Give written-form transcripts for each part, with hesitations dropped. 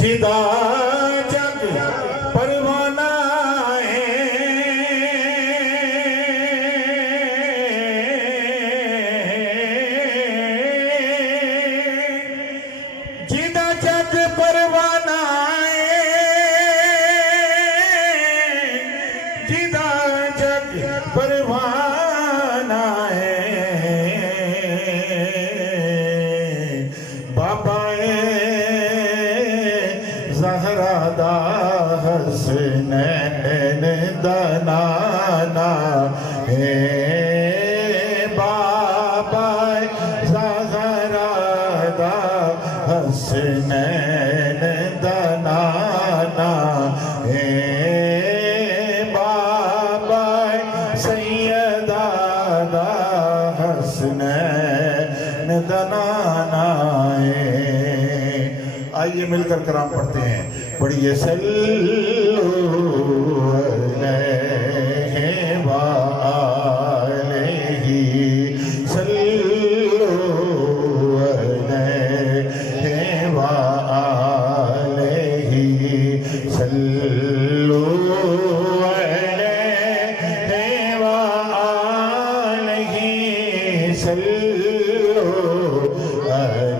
जिदा जग परवाना है, जिदा जग परवाना है, जिदा जग परवाना है। बाबा ज़हरा दा हसनैन दा नाना है, बाबा ज़हरा दा हसनैन दा नाना है, बाबा सैयदा दा हसनैन दा नाना है। आइए मिलकर कलाम पढ़ते हैं। पढ़िए सल्लल्लाहु अलैहि सल्लल्लाहु अलैहि सल्लल्लाहु अलैहि सल्लल्लाहु अलैहि।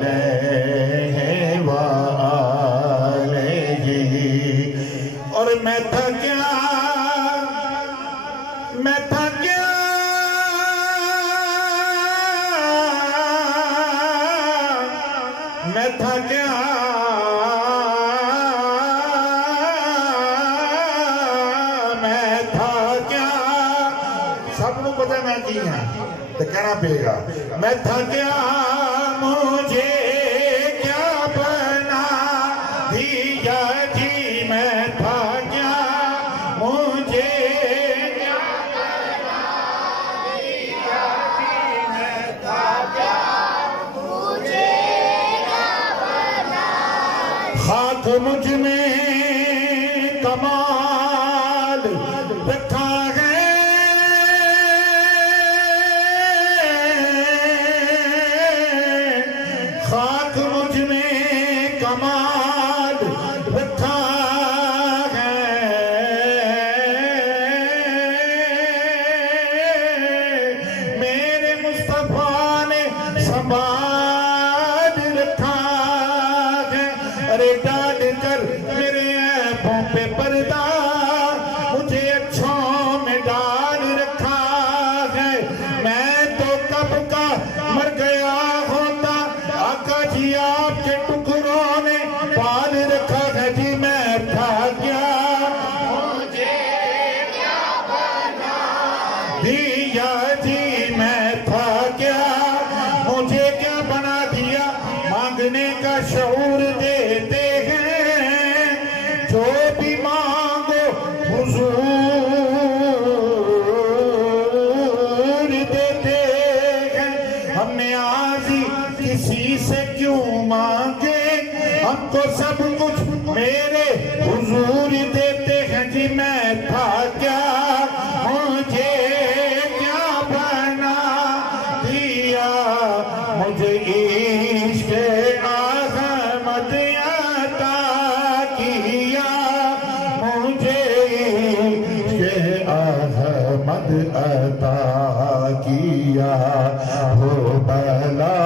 और मैं था क्या, मैं था क्या, मैं था क्या, मैं था क्या, सबको पता मैं की है तो कहना पेगा। मैं था क्या, मुझे क्या बना दिया जी, मैं था क्या, मुझे क्या बना दिया जी, मैं था क्या, मुझे क्या बना। हाथ मुझ में कमाल रखा है, खाक मुझ में कमाल रखा है, मेरे मुस्तफा ने संभाल रखा है। अरे डाल कर मेरे ऐबों पे पर्दा, मुझे अच्छों में डाल रखा है। मैं तो कब का मर गया होता, आका जी आपके टुकड़ों ने पाल रखा है जी। मैं था क्या, मुझे क्या बना दिया जी, मैं था क्या, मुझे क्या बना दिया। मांगने का शऊर देते हैं, जो भी मांगो हुजूर देते हैं। हमने आज ही किसी से क्यों मांगे, हमको सब कुछ मेरे हुजूर देते हैं जी। मैं था क्या, मुझे क्या बना दिया, मुझे इश्क़ अहमद अता किया, मुझे इश्क़ अहमद अता किया। हो भला